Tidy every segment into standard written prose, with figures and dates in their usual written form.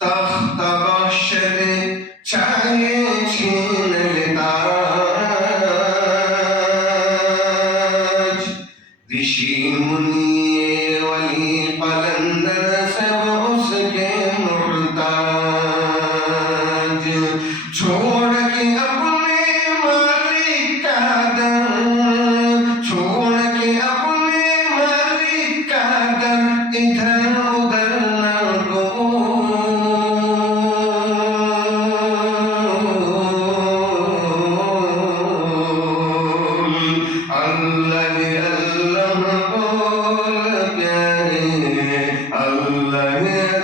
तख्त बख्श दे चाहे छीन ले ताज ऋषि मुनि वली कलंदर सब उसके मुहताज छोड़ के अपने मालिक का दर छोड़ के अपने मालिक का दर इधर उधर न गो अल्लाह अल्लाह बोल प्यारे अल्लाह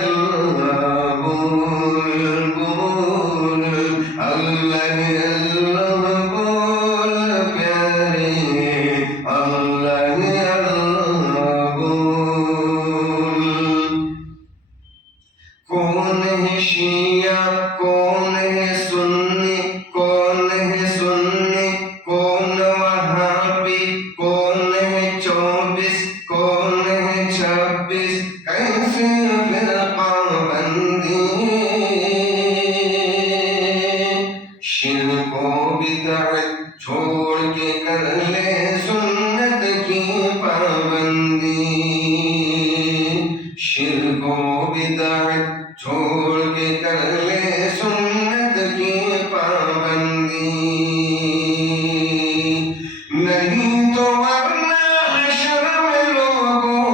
अल्लाह बोल बोल अल्लाह अल्लाह बोल प्यारे अल्लाह अल्लाह बोल कौन है शिया कौन है सुन्नी कौन है सुन्नी कौन वहाबी कौन है 24 कौन है 26 कैसे फिरका बंदी शिर्क को बिदअत छोड़ के कर ले सुन्नत की पाबंदी शिर्क को बिदअत छोड़ के कर ले सुन्नत की पाबंदी नहीं तो वरना हश्र में लोगों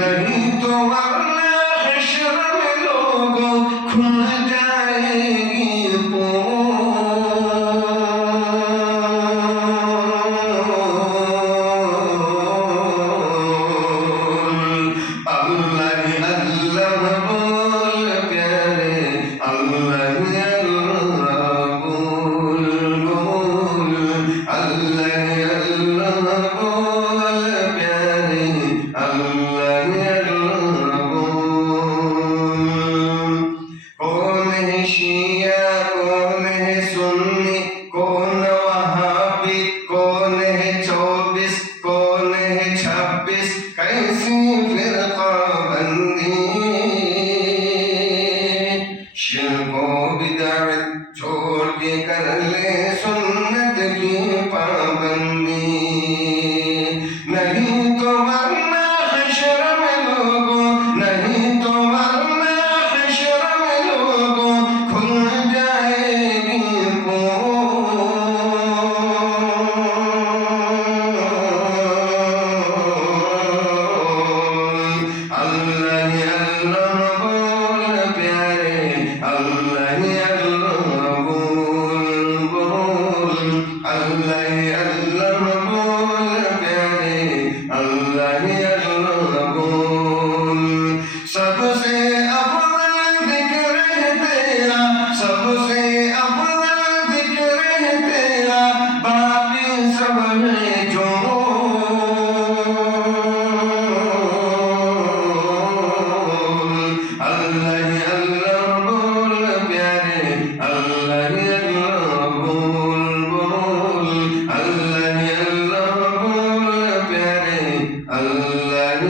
नहीं तो वरना हश्र में लोगों खुल जाएगी अल्लाह अल्लाह बोल प्यारे अल्लाह अल्लाह बोल बोल अल्लाह अल्लाह बोल प्यारे अल्लाह अल्लाह बोल कौन है शिया कौन है सुन्नी कौन वहाबी कौन है 24 कौन है 26 कैसी फिरका बंदी शिर्क को बिदअत छोड़ के कर ले सुन्नत की पाबंदी नहीं तो वरना हश्र में लोगों नहीं तो वरना हश्र में लोगों खुल जाएगी अल्लाह अल्लाह बोल प्यारे अल्लाह अल्लाह बोल बोल अल्लाह अल्लाह बोल प्यारे अल्लाह अल्लाह बोल सबसे अफजल जिक्र है तेरा सबसे अफजल जिक्र है तेरा बाकी सब है जो अल्लाह अल्लाह बोल प्यारे अल्लाह अल्लाह बोल बोल अल्लाह अल्लाह बोल प्यारे अल्लाह